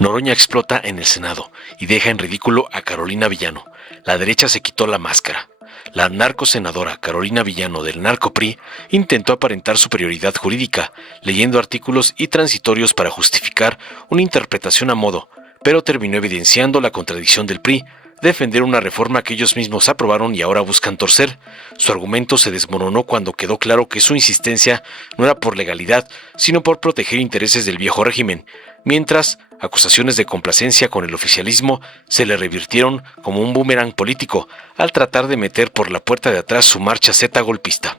Noroña explota en el Senado y deja en ridículo a Carolina Villano. La derecha se quitó la máscara. La narcosenadora Carolina Villano del Narco-PRI intentó aparentar superioridad jurídica, leyendo artículos y transitorios para justificar una interpretación a modo, pero terminó evidenciando la contradicción del PRI, defender una reforma que ellos mismos aprobaron y ahora buscan torcer. Su argumento se desmoronó cuando quedó claro que su insistencia no era por legalidad, sino por proteger intereses del viejo régimen, mientras acusaciones de complacencia con el oficialismo se le revirtieron como un boomerang político al tratar de meter por la puerta de atrás su marcha Z golpista.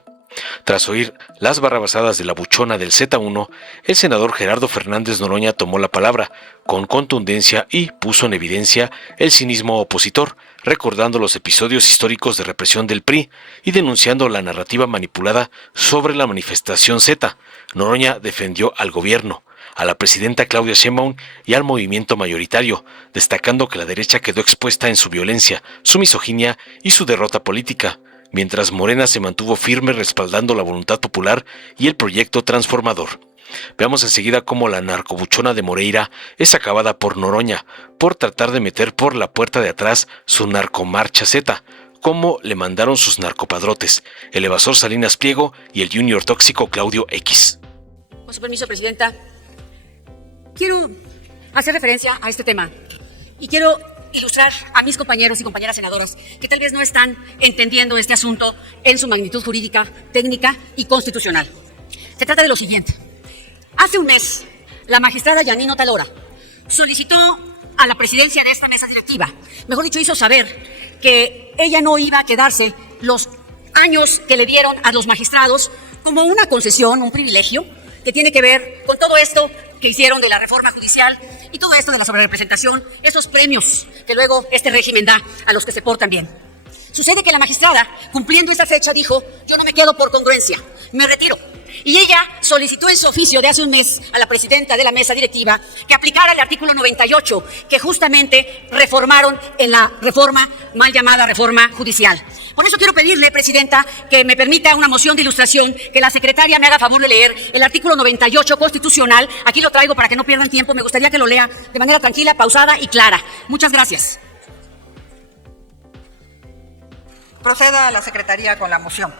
Tras oír las barrabasadas de la buchona del Z1, el senador Gerardo Fernández Noroña tomó la palabra con contundencia y puso en evidencia el cinismo opositor, recordando los episodios históricos de represión del PRI y denunciando la narrativa manipulada sobre la manifestación Z. Noroña defendió al gobierno, a la presidenta Claudia Sheinbaum y al movimiento mayoritario, destacando que la derecha quedó expuesta en su violencia, su misoginia y su derrota política, mientras Morena se mantuvo firme respaldando la voluntad popular y el proyecto transformador. Veamos enseguida cómo la narcobuchona de Moreira es acabada por Noroña por tratar de meter por la puerta de atrás su narcomarcha Z, cómo le mandaron sus narcopadrotes, el evasor Salinas Pliego y el junior tóxico Claudio X. Con su permiso, Presidenta, quiero hacer referencia a este tema y quiero ilustrar a mis compañeros y compañeras senadoras que tal vez no están entendiendo este asunto en su magnitud jurídica, técnica y constitucional. Se trata de lo siguiente. Hace un mes, la magistrada Yanino Otalora solicitó a la presidencia de esta mesa directiva, mejor dicho, hizo saber que ella no iba a quedarse los años que le dieron a los magistrados como una concesión, un privilegio, que tiene que ver con todo esto que hicieron de la reforma judicial y todo esto de la sobrerepresentación, esos premios que luego este régimen da a los que se portan bien. Sucede que la magistrada, cumpliendo esa fecha, dijo: yo no me quedo por congruencia, me retiro. Y ella solicitó en su oficio de hace un mes a la presidenta de la mesa directiva que aplicara el artículo 98, que justamente reformaron en la reforma mal llamada reforma judicial. Por eso quiero pedirle, Presidenta, que me permita una moción de ilustración, que la secretaria me haga favor de leer el artículo 98 constitucional. Aquí lo traigo para que no pierdan tiempo. Me gustaría que lo lea de manera tranquila, pausada y clara. Muchas gracias. Proceda a la secretaría con la moción.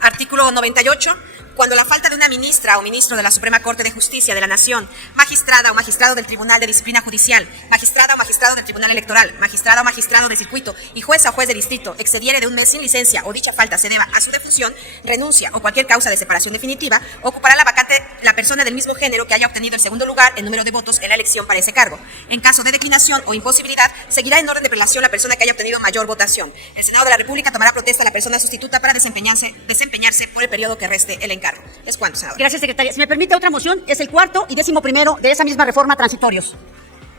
Artículo 98. Cuando la falta de una ministra o ministro de la Suprema Corte de Justicia de la Nación, magistrada o magistrado del Tribunal de Disciplina Judicial, magistrada o magistrado del Tribunal Electoral, magistrada o magistrado de circuito y jueza o juez de distrito excediere de un mes sin licencia o dicha falta se deba a su defunción, renuncia o cualquier causa de separación definitiva, ocupará la vacante la persona del mismo género que haya obtenido el segundo lugar en número de votos en la elección para ese cargo. En caso de declinación o imposibilidad, seguirá en orden de prelación la persona que haya obtenido mayor votación. El Senado de la República tomará protesta a la persona sustituta para desempeñarse por el periodo que reste el encargo. ¿Es cuánto, senador? Gracias, secretaria. Si me permite otra moción, es el cuarto y 11º de esa misma reforma transitorios.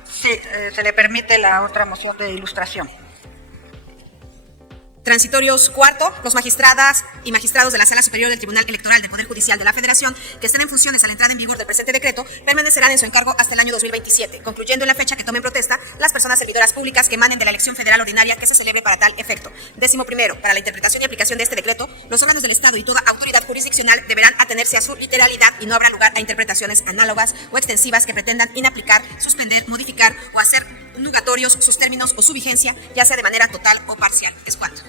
Sí, se le permite la otra moción de ilustración. Transitorios cuarto, los magistradas y magistrados de la Sala Superior del Tribunal Electoral del Poder Judicial de la Federación que estén en funciones a la entrada en vigor del presente decreto permanecerán en su encargo hasta el año 2027, concluyendo en la fecha que tomen protesta las personas servidoras públicas que emanen de la elección federal ordinaria que se celebre para tal efecto. 11º, para la interpretación y aplicación de este decreto, los órganos del Estado y toda autoridad jurisdiccional deberán atenerse a su literalidad y no habrá lugar a interpretaciones análogas o extensivas que pretendan inaplicar, suspender, modificar o hacer nugatorios sus términos o su vigencia, ya sea de manera total o parcial. ¿Es cuánto?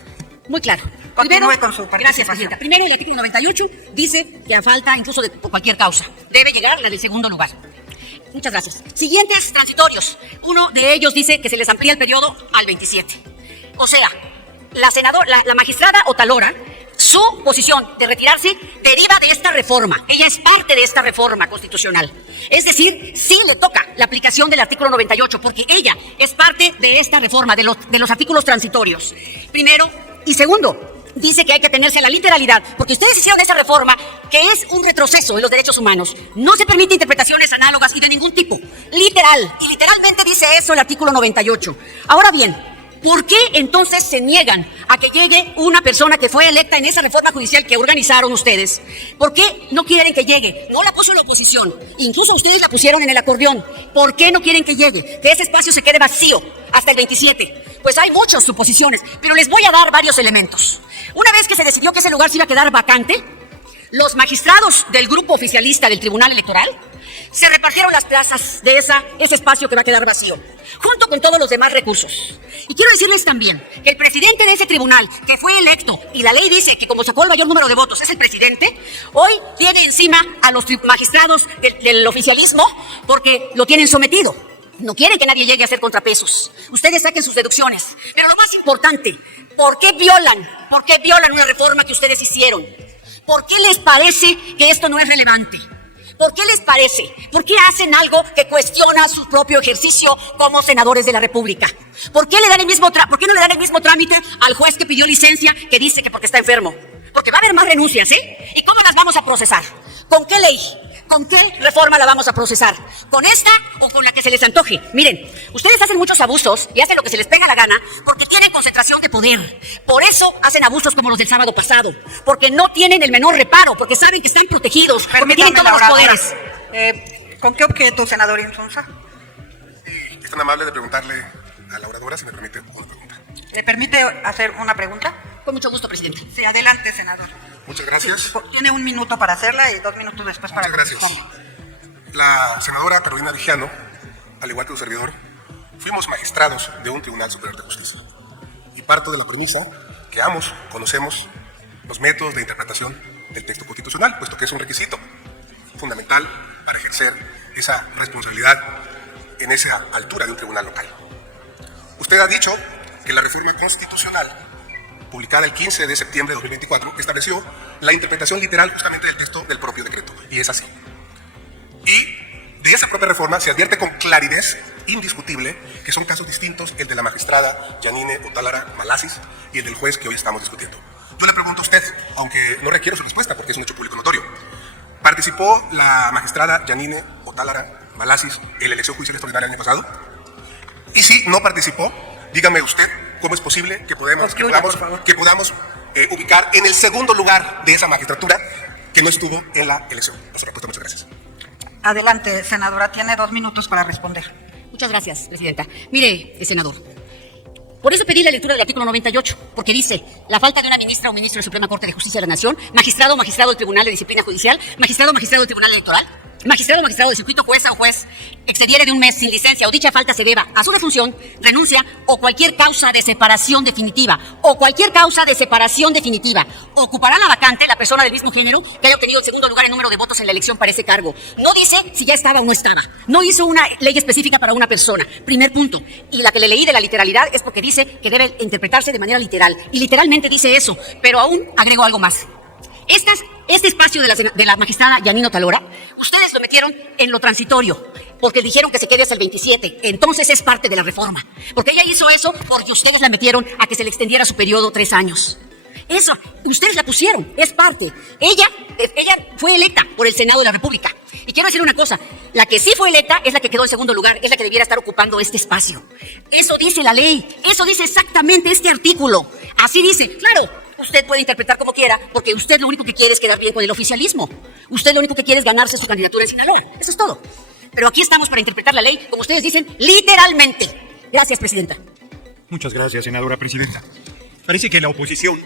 Muy claro. Continúe con su participación. Gracias, Presidenta. Primero, el artículo 98 dice que a falta incluso de cualquier causa debe llegar la del segundo lugar. Muchas gracias. Siguientes transitorios. Uno de ellos dice que se les amplía el periodo al 27. O sea, la magistrada Otalora, su posición de retirarse deriva de esta reforma. Ella es parte de esta reforma constitucional. Es decir, sí le toca la aplicación del artículo 98 porque ella es parte de esta reforma, de los artículos transitorios. Primero. Y segundo, dice que hay que atenerse a la literalidad, porque ustedes hicieron esa reforma que es un retroceso en los derechos humanos. No se permite interpretaciones análogas y de ningún tipo. Literal. Y literalmente dice eso el artículo 98. Ahora bien, ¿por qué entonces se niegan a que llegue una persona que fue electa en esa reforma judicial que organizaron ustedes? ¿Por qué no quieren que llegue? No la puso la oposición. Incluso ustedes la pusieron en el acordeón. ¿Por qué no quieren que llegue? Que ese espacio se quede vacío hasta el 27. Pues hay muchas suposiciones, pero les voy a dar varios elementos. Una vez que se decidió que ese lugar se iba a quedar vacante, los magistrados del grupo oficialista del Tribunal Electoral se repartieron las plazas de ese espacio que va a quedar vacío, junto con todos los demás recursos. Y quiero decirles también que el presidente de ese tribunal, que fue electo, y la ley dice que como sacó el mayor número de votos es el presidente, hoy tiene encima a los magistrados del oficialismo porque lo tienen sometido. No quieren que nadie llegue a hacer contrapesos. Ustedes saquen sus deducciones. Pero lo más importante, ¿por qué violan una reforma que ustedes hicieron? ¿Por qué les parece que esto no es relevante? ¿Por qué les parece? ¿Por qué hacen algo que cuestiona su propio ejercicio como senadores de la República? ¿Por qué no le dan el mismo trámite al juez que pidió licencia que dice que porque está enfermo? Porque va a haber más renuncias, ¿eh? ¿Y cómo las vamos a procesar? ¿Con qué ley? ¿Con qué reforma la vamos a procesar? ¿Con esta o con la que se les antoje? Miren, ustedes hacen muchos abusos y hacen lo que se les pega la gana porque tienen concentración de poder. Por eso hacen abusos como los del sábado pasado. Porque no tienen el menor reparo, porque saben que están protegidos, porque tienen todos los poderes. ¿Con qué objeto, senador Insunza? Es tan amable de preguntarle a la oradora si me permite una pregunta. ¿Le permite hacer una pregunta? Con mucho gusto, presidente. Sí, adelante, senador. Muchas gracias. Sí, tiene 1 minuto para hacerla y 2 minutos después para Muchas gracias. contestarme. La senadora Carolina Vigiano, al igual que su servidor, fuimos magistrados de un Tribunal Superior de Justicia. Y parto de la premisa que ambos conocemos los métodos de interpretación del texto constitucional, puesto que es un requisito fundamental para ejercer esa responsabilidad en esa altura de un tribunal local. Usted ha dicho que la reforma constitucional publicada el 15 de septiembre de 2024, estableció la interpretación literal justamente del texto del propio decreto, y es así. Y de esa propia reforma se advierte con claridad indiscutible que son casos distintos el de la magistrada Yanine Otálara Malasis y el del juez que hoy estamos discutiendo. Yo le pregunto a usted, aunque no requiero su respuesta porque es un hecho público notorio, ¿participó la magistrada Yanine Otálara Malasis en la elección judicial extraordinaria el año pasado? Y si no participó, dígame usted cómo es posible que podamos ubicar en el segundo lugar de esa magistratura que no estuvo en la elección. Hasta la próxima, muchas gracias. Adelante, senadora, tiene 2 minutos para responder. Muchas gracias, presidenta. Mire, senador, por eso pedí la lectura del artículo 98, porque dice, la falta de una ministra o ministro de la Suprema Corte de Justicia de la Nación, magistrado o magistrado del Tribunal de Disciplina Judicial, magistrado o magistrado del Tribunal Electoral, magistrado o magistrado de circuito, jueza o juez, excediere de un mes sin licencia o dicha falta se deba a su defunción, renuncia o cualquier causa de separación definitiva, ocupará la vacante la persona del mismo género que haya obtenido el segundo lugar en número de votos en la elección para ese cargo. No dice si ya estaba o no estaba. No hizo una ley específica para una persona. Primer punto. Y la que le leí de la literalidad es porque dice que debe interpretarse de manera literal. Y literalmente dice eso, pero aún agrego algo más. Este espacio de la magistrada Yanine Otálara, ustedes lo metieron en lo transitorio, porque dijeron que se quede hasta el 27. Entonces es parte de la reforma. Porque ella hizo eso porque ustedes la metieron a que se le extendiera su periodo 3 años. Eso, ustedes la pusieron, es parte. Ella fue electa por el Senado de la República. Y quiero decir una cosa, la que sí fue electa es la que quedó en segundo lugar, es la que debiera estar ocupando este espacio. Eso dice la ley, eso dice exactamente este artículo. Así dice, claro. Usted puede interpretar como quiera, porque usted lo único que quiere es quedar bien con el oficialismo. Usted lo único que quiere es ganarse su candidatura en Sinaloa. Eso es todo. Pero aquí estamos para interpretar la ley, como ustedes dicen, literalmente. Gracias, presidenta. Muchas gracias, senadora presidenta. Parece que a la oposición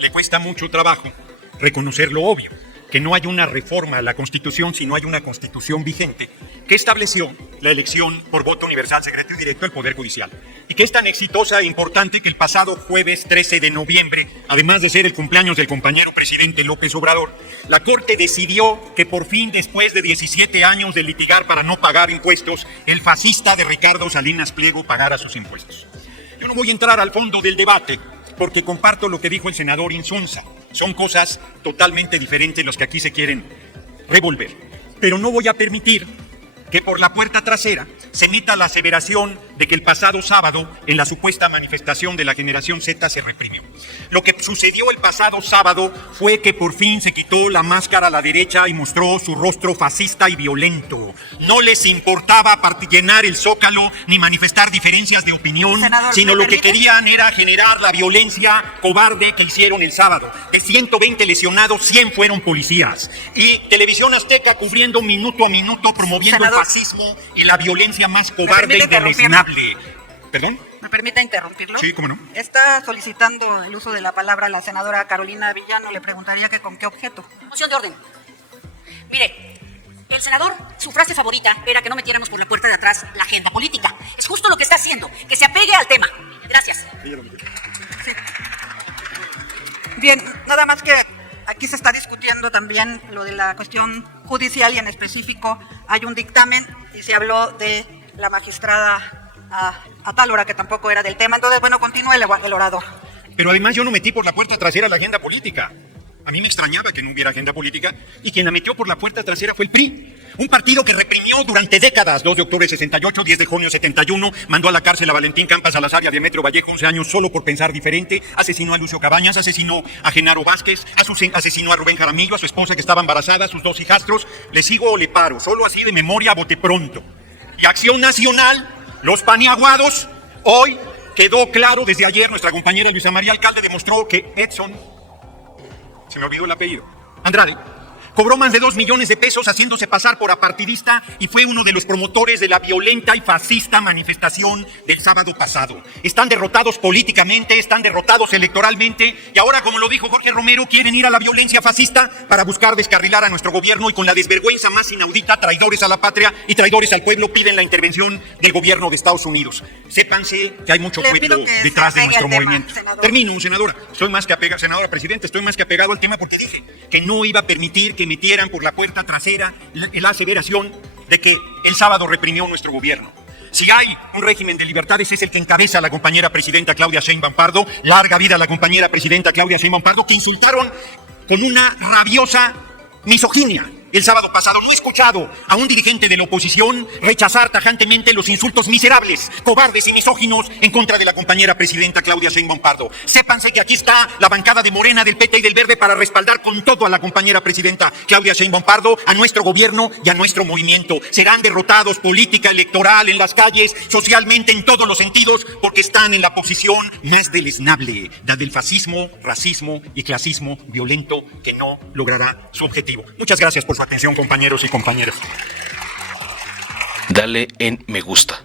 le cuesta mucho trabajo reconocer lo obvio, que no hay una reforma a la Constitución, sino hay una Constitución vigente que estableció la elección por voto universal, secreto y directo del Poder Judicial. Y que es tan exitosa e importante que el pasado jueves 13 de noviembre, además de ser el cumpleaños del compañero presidente López Obrador, la Corte decidió que por fin, después de 17 años de litigar para no pagar impuestos, el fascista de Ricardo Salinas Pliego pagara sus impuestos. Yo no voy a entrar al fondo del debate, porque comparto lo que dijo el senador Insunza. Son cosas totalmente diferentes las que aquí se quieren revolver. Pero no voy a permitir que por la puerta trasera se emita la aseveración de que el pasado sábado, en la supuesta manifestación de la Generación Z, se reprimió. Lo que sucedió el pasado sábado fue que por fin se quitó la máscara a la derecha y mostró su rostro fascista y violento. No les importaba llenar el Zócalo ni manifestar diferencias de opinión, Senador, sino lo que querían era generar la violencia cobarde que hicieron el sábado. De 120 lesionados, 100 fueron policías. Y Televisión Azteca cubriendo minuto a minuto, promoviendo Senador, el fascismo y la violencia más cobarde y deleznable. ¿Perdón? ¿Me permite interrumpirlo? Sí, cómo no. Está solicitando el uso de la palabra la senadora Carolina Villano. Le preguntaría que con qué objeto. Moción de orden. Mire, El senador, su frase favorita era que no metiéramos por la puerta de atrás la agenda política. Es justo lo que está haciendo, que se apegue al tema. Gracias. Bien, nada más que aquí se está discutiendo también lo de la cuestión judicial y en específico hay un dictamen y se habló de la magistrada a tal hora que tampoco era del tema. Entonces, bueno, continúe el orador. Pero además yo no metí por la puerta trasera la agenda política. A mí me extrañaba que no hubiera agenda política y quien la metió por la puerta trasera fue el PRI. Un partido que reprimió durante décadas, 2 de octubre 68, 10 de junio 71, mandó a la cárcel a Valentín Campas Salazar y a Demetrio Vallejo 11 años solo por pensar diferente, asesinó a Lucio Cabañas, asesinó a Genaro Vázquez, asesinó a Rubén Jaramillo, a su esposa que estaba embarazada, a sus 2 hijastros. ¿Le sigo o le paro? Solo así de memoria, a bote pronto. Y Acción Nacional, los paniaguados, hoy quedó claro desde ayer, nuestra compañera Luisa María Alcalde demostró que Edson, se me olvidó el apellido, Andrade, cobró más de 2 millones de pesos haciéndose pasar por apartidista y fue uno de los promotores de la violenta y fascista manifestación del sábado pasado. Están derrotados políticamente, están derrotados electoralmente y ahora, como lo dijo Jorge Romero, quieren ir a la violencia fascista para buscar descarrilar a nuestro gobierno y con la desvergüenza más inaudita, traidores a la patria y traidores al pueblo, piden la intervención del gobierno de Estados Unidos. Sépanse que hay mucho pueblo detrás de nuestro movimiento. Termino, senadora. Senadora presidenta, estoy más que apegado al tema porque dije que no iba a permitir que metieran por la puerta trasera la aseveración de que el sábado reprimió nuestro gobierno. Si hay un régimen de libertades es el que encabeza la compañera presidenta Claudia Sheinbaum Pardo. Larga vida a la compañera presidenta Claudia Sheinbaum Pardo, que insultaron con una rabiosa misoginia. El sábado pasado no he escuchado a un dirigente de la oposición rechazar tajantemente los insultos miserables, cobardes y misóginos en contra de la compañera presidenta Claudia Sheinbaum Pardo. Sépanse que aquí está la bancada de Morena, del PT y del Verde para respaldar con todo a la compañera presidenta Claudia Sheinbaum Pardo, a nuestro gobierno y a nuestro movimiento. Serán derrotados política, electoral, en las calles, socialmente, en todos los sentidos, porque están en la posición más deleznable, la del fascismo, racismo y clasismo violento que no logrará su objetivo. Muchas gracias por su atención, compañeros y compañeras. Dale en me gusta,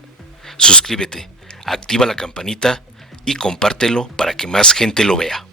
suscríbete, activa la campanita y compártelo para que más gente lo vea.